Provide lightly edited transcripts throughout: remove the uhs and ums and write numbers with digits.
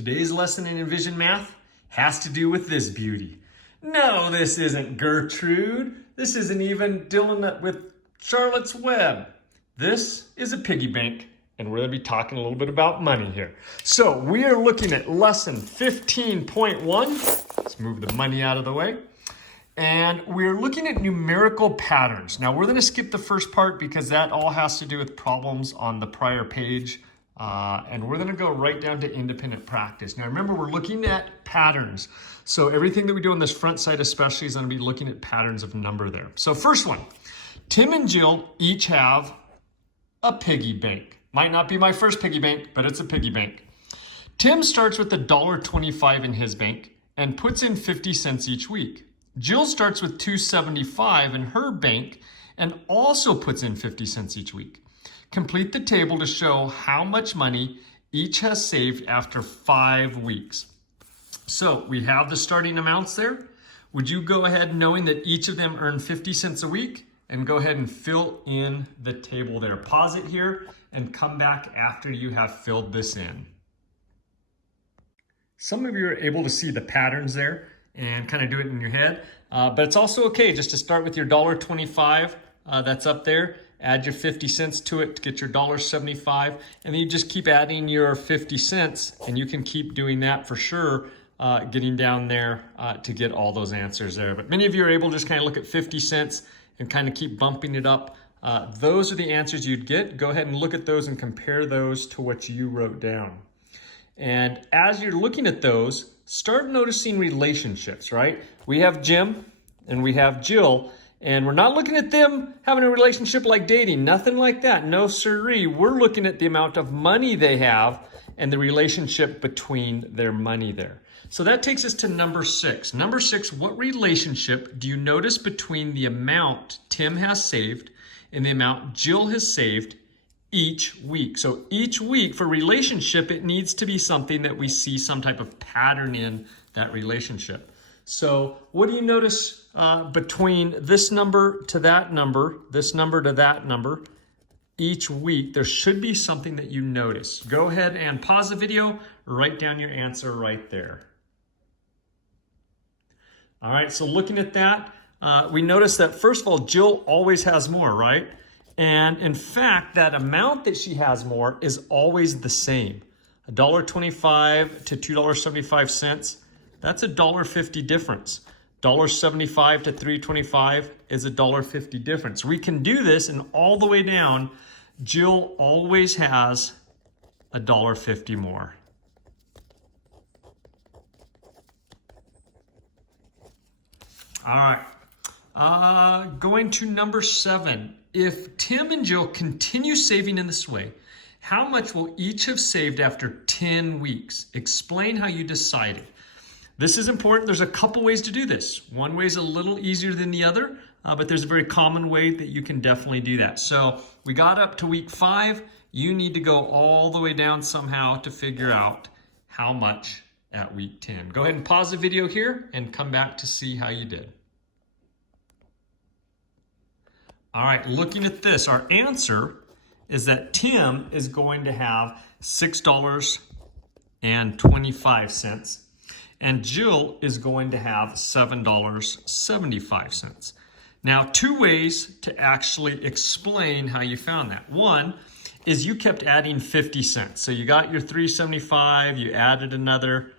Today's lesson in enVision Math has to do with this beauty. No, this isn't Gertrude. This isn't even dealing with Charlotte's Web. This is a piggy bank, and we're going to be talking a little bit about money here. So we are looking at lesson 15.1. Let's move the money out of the way. And we're looking at numerical patterns. Now we're going to skip the first part because that all has to do with problems on the prior page. And we're going to go right down to independent practice. Now remember, we're looking at patterns. So everything that we do on this front side especially is going to be looking at patterns of number there. So first one, Tim and Jill each have a piggy bank. Might not be my first piggy bank, but it's a piggy bank. Tim starts with $1.25 in his bank and puts in 50 cents each week. Jill starts with $2.75 in her bank and also puts in 50 cents each week. Complete the table to show how much money each has saved after 5 weeks. So we have the starting amounts there. Would you go ahead knowing that each of them earn 50 cents a week and go ahead and fill in the table there. Pause it here and come back after you have filled this in. Some of you are able to see the patterns there and kind of do it in your head, but it's also okay just to start with your $1.25 that's up there. Add your 50 cents to it to get your $1.75, and then you just keep adding your 50 cents, and you can keep doing that for sure, getting down there to get all those answers there. But many of you are able to just kind of look at 50 cents and kind of keep bumping it up. Those are the answers you'd get. Go ahead and look at those and compare those to what you wrote down. And as you're looking at those, start noticing relationships, right? We have Jim and we have Jill, and we're not looking at them having a relationship like dating, nothing like that. No siree. We're looking at the amount of money they have and the relationship between their money there. So that takes us to number 6. Number 6, what relationship do you notice between the amount Tim has saved and the amount Jill has saved each week? So each week for relationship, it needs to be something that we see some type of pattern in that relationship. So what do you notice between this number to that number, this number to that number, each week? There should be something that you notice. Go ahead and pause the video, write down your answer right there. All right, so looking at that, we notice that first of all, Jill always has more, right? And in fact, that amount that she has more is always the same. $1.25 to $2.75. That's a $1.50 difference. $1.75 to $3.25 is a $1.50 difference. We can do this, and all the way down, Jill always has a $1.50 more. All right, going to number 7. If Tim and Jill continue saving in this way, how much will each have saved after 10 weeks? Explain how you decided. This is important. There's a couple ways to do this. One way is a little easier than the other, but there's a very common way that you can definitely do that. So we got up to week 5. You need to go all the way down somehow to figure out how much at week 10. Go ahead and pause the video here and come back to see how you did. All right, looking at this, our answer is that Tim is going to have $6.25. And Jill is going to have $7.75. Now, 2 ways to actually explain how you found that. One is you kept adding 50 cents. So you got your $3.75, you added another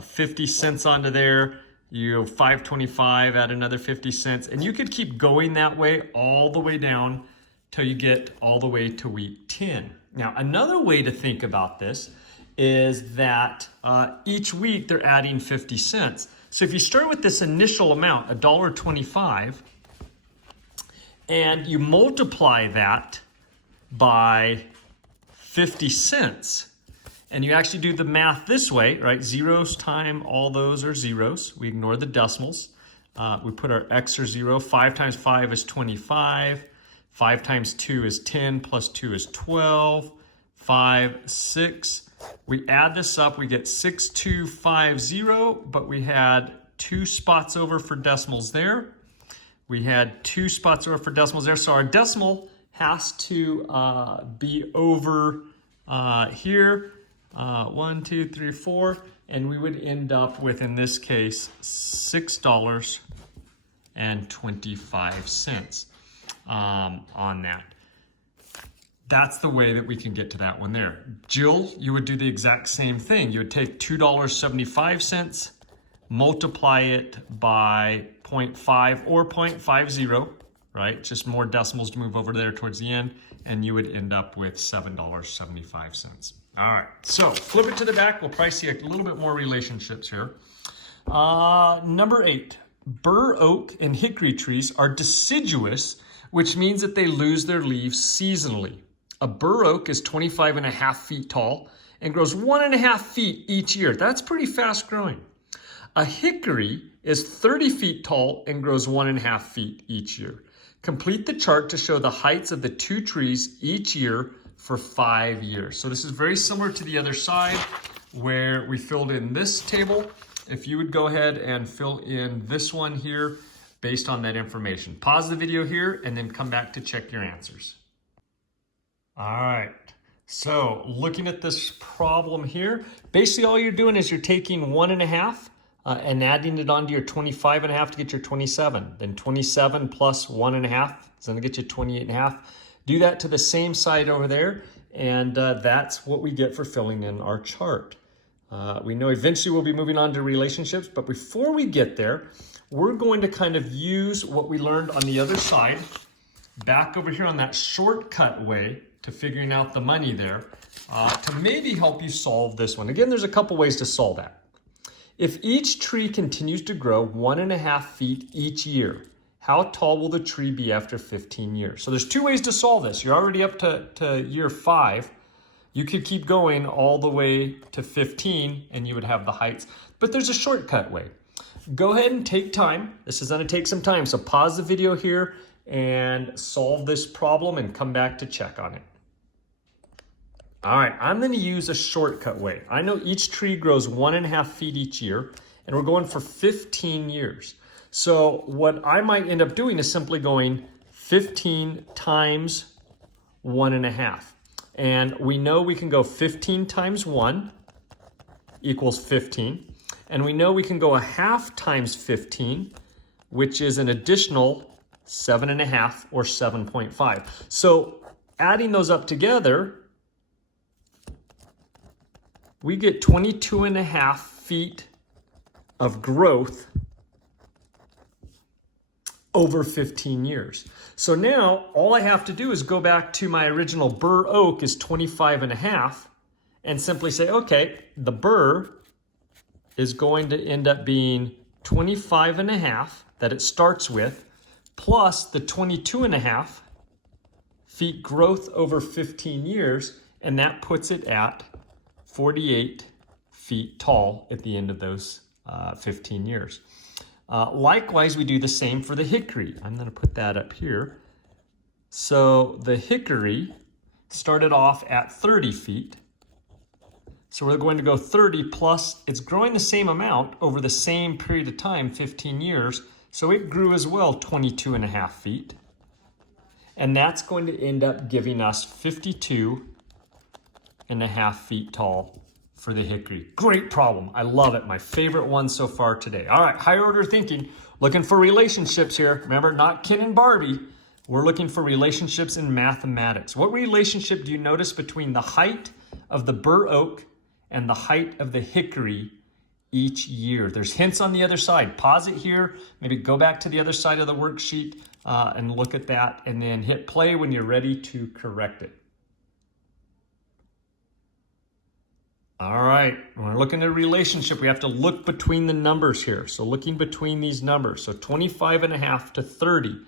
50 cents onto there, you $5.25, add another 50 cents, and you could keep going that way all the way down till you get all the way to week 10. Now, another way to think about this is that each week they're adding 50 cents. So if you start with this initial amount, $1.25, and you multiply that by 50 cents, and you actually do the math this way, right? Zeros time all those are zeros. We ignore the decimals. We put our X or 0. 5 times 5 is 25. 5 times 2 is 10, plus 2 is 12. 5, 6. We add this up, we get 6250, but we had 2 spots over for decimals there. We had 2 spots over for decimals there, so our decimal has to be over here. 1, 2, 3, 4, and we would end up with, in this case, $6.25 on that. That's the way that we can get to that one there. Jill, you would do the exact same thing. You would take $2.75, multiply it by 0.5 or 0.50, right? Just more decimals to move over there towards the end, and you would end up with $7.75. All right, so flip it to the back. We'll probably see a little bit more relationships here. Number 8, bur oak and hickory trees are deciduous, which means that they lose their leaves seasonally. A bur oak is 25.5 feet tall and grows 1.5 feet each year. That's pretty fast growing. A hickory is 30 feet tall and grows 1.5 feet each year. Complete the chart to show the heights of the two trees each year for 5 years. So this is very similar to the other side where we filled in this table. If you would go ahead and fill in this one here based on that information. Pause the video here and then come back to check your answers. All right, so looking at this problem here, basically all you're doing is you're taking 1.5 and adding it onto your 25.5 to get your 27. Then 27 plus 1.5 is gonna get you 28.5. Do that to the same side over there, and that's what we get for filling in our chart. We know eventually we'll be moving on to relationships, but before we get there, we're going to kind of use what we learned on the other side, back over here on that shortcut way to figuring out the money there, to maybe help you solve this one. Again, there's a couple ways to solve that. If each tree continues to grow 1.5 feet each year, how tall will the tree be after 15 years? So there's 2 ways to solve this. You're already up to year 5. You could keep going all the way to 15 and you would have the heights, but there's a shortcut way. Go ahead and take time. This is gonna take some time, so pause the video here and solve this problem and come back to check on it. All right, I'm gonna use a shortcut way. I know each tree grows 1.5 feet each year, and we're going for 15 years. So what I might end up doing is simply going 15 times 1.5. And we know we can go 15 times 1 equals 15. And we know we can go 1/2 times 15, which is an additional 7.5 or 7.5. So adding those up together, we get 22.5 feet of growth over 15 years. So now all I have to do is go back to my original bur oak is 25.5 and simply say, okay, the bur is going to end up being 25.5 that it starts with, plus the 22.5 feet growth over 15 years, and that puts it at 48 feet tall at the end of those 15 years. Likewise, we do the same for the hickory. I'm going to put that up here. So the hickory started off at 30 feet. So we're going to go 30 plus, it's growing the same amount over the same period of time, 15 years. So it grew as well 22.5 feet. And that's going to end up giving us 52.5 feet tall for the hickory. Great problem. I love it. My favorite one so far today. All right, higher order thinking. Looking for relationships here. Remember, not Ken and Barbie. We're looking for relationships in mathematics. What relationship do you notice between the height of the bur oak and the height of the hickory each year? There's hints on the other side. Pause it here. Maybe go back to the other side of the worksheet and look at that, and then hit play when you're ready to correct it. All right, when we're looking at a relationship, we have to look between the numbers here. So looking between these numbers, so 25.5 to 30.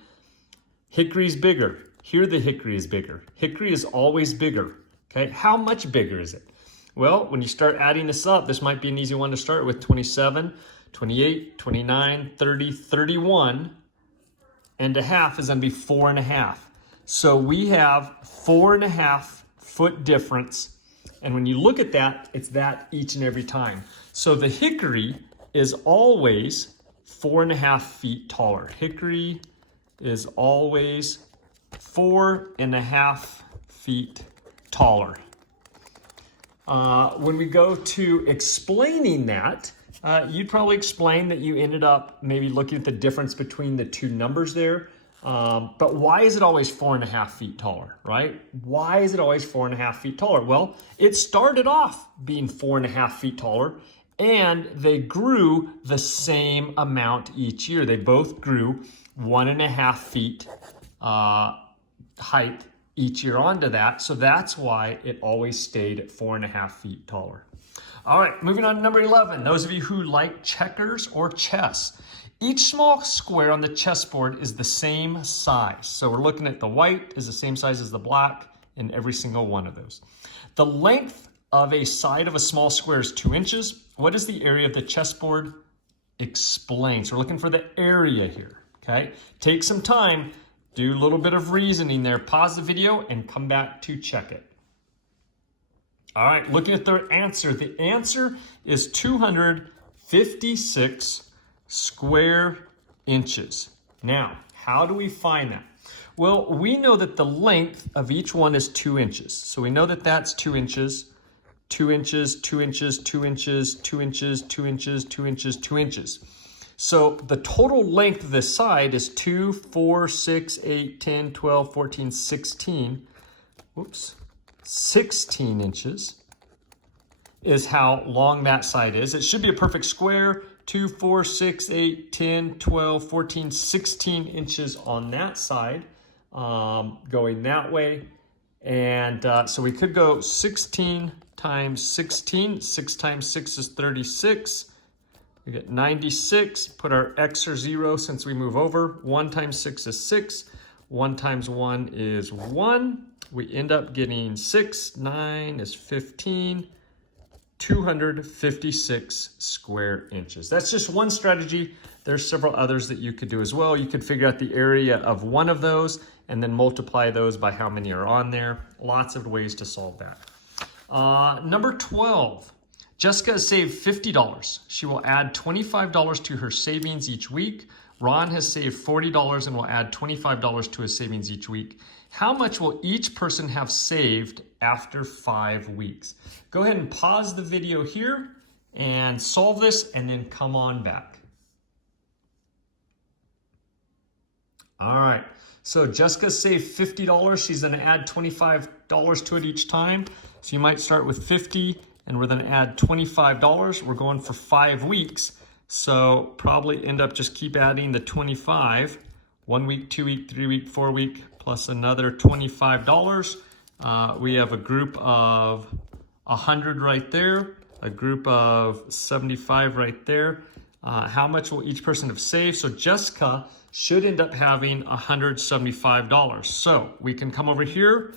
Hickory's bigger. Here the hickory is bigger. Hickory is always bigger, okay? How much bigger is it? Well, when you start adding this up, this might be an easy one to start with. 27, 28, 29, 30, 31, and a half is gonna be 4.5. So we have 4.5 foot difference. And when you look at that, it's that each and every time. So the hickory is always 4.5 feet taller. Hickory is always 4.5 feet taller. When we go to explaining that, you'd probably explain that you ended up maybe looking at the difference between the two numbers there. But why is it always 4.5 feet taller, right? Why is it always 4.5 feet taller? Well, it started off being 4.5 feet taller, and they grew the same amount each year. They both grew 1.5 feet height each year onto that. So that's why it always stayed at 4.5 feet taller. All right, moving on to number 11. Those of you who like checkers or chess. Each small square on the chessboard is the same size. So we're looking at the white is the same size as the black in every single one of those. The length of a side of a small square is 2 inches. What is the area of the chessboard? Explain. So we're looking for the area here, okay? Take some time, do a little bit of reasoning there. Pause the video and come back to check it. All right, looking at the answer. The answer is 256 square inches. Now, how do we find that? Well, we know that the length of each one is 2 inches. So we know that that's 2 inches, 2 inches, 2 inches, 2 inches, 2 inches, 2 inches, 2 inches, 2 inches. So the total length of this side is 2, 4, 6, 8, 10, 12, 14, 16. 16 inches is how long that side is. It should be a perfect square. 2, 4, 6, 8, 10, 12, 14, 16 inches on that side, going that way. And so we could go 16 times 16. 6 times 6 is 36. We get 96. Put our X or 0 since we move over. 1 times 6 is 6. 1 times 1 is 1. We end up getting 6. 9 is 15. 256 square inches. That's just one strategy. There's several others that you could do as well. You could figure out the area of one of those and then multiply those by how many are on there. Lots of ways to solve that. Number 12, Jessica has saved $50. She will add $25 to her savings each week. Ron has saved $40 and will add $25 to his savings each week. How much will each person have saved after 5 weeks? Go ahead and pause the video here and solve this and then come on back. All right, so Jessica saved $50. She's gonna add $25 to it each time. So you might start with 50 and we're gonna add $25. We're going for 5 weeks. So probably end up just keep adding the 25, 1 week, 2 week, 3 week, 4 week, plus another $25. We have a group of 100 right there, a group of 75 right there. How much will each person have saved? So Jessica should end up having $175. So we can come over here,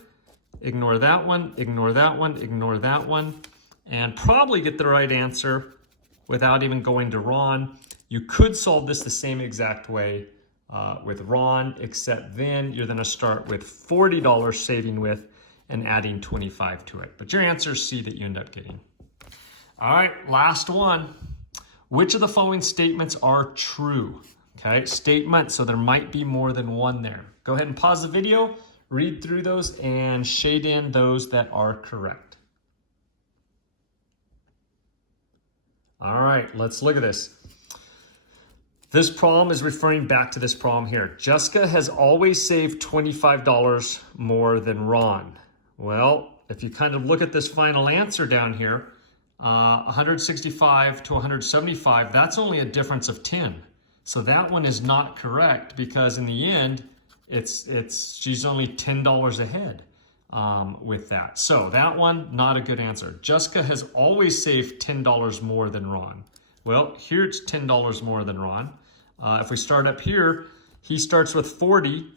ignore that one, ignore that one, ignore that one, and probably get the right answer without even going to Ron. You could solve this the same exact way with Ron, except then you're gonna start with $40 saving with and adding 25 to it. But your answer is C that you end up getting. All right, last one. Which of the following statements are true? Okay, statement, so there might be more than one there. Go ahead and pause the video, read through those, and shade in those that are correct. All right, let's look at this. This problem is referring back to this problem here. Jessica has always saved $25 more than Ron. Well, if you kind of look at this final answer down here, 165 to 175, that's only a difference of 10. So that one is not correct because in the end, she's only $10 ahead with that. So that one, not a good answer. Jessica has always saved $10 more than Ron. Well, here it's $10 more than Ron. If we start up here, he starts with 40,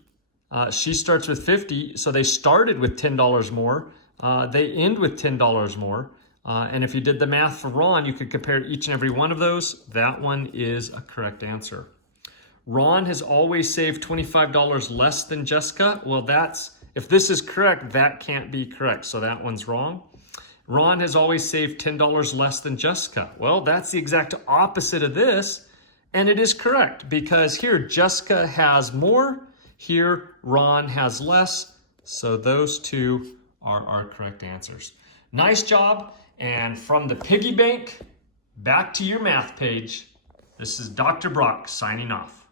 she starts with 50, so they started with $10 more. They end with $10 more. And if you did the math for Ron, you could compare each and every one of those. That one is a correct answer. Ron has always saved $25 less than Jessica. Well, if this is correct, that can't be correct, so that one's wrong. Ron has always saved $10 less than Jessica. Well, that's the exact opposite of this, and it is correct because here Jessica has more, here Ron has less, so those two are our correct answers. Nice job. And from the piggy bank back to your math page, this is Dr. Brock signing off.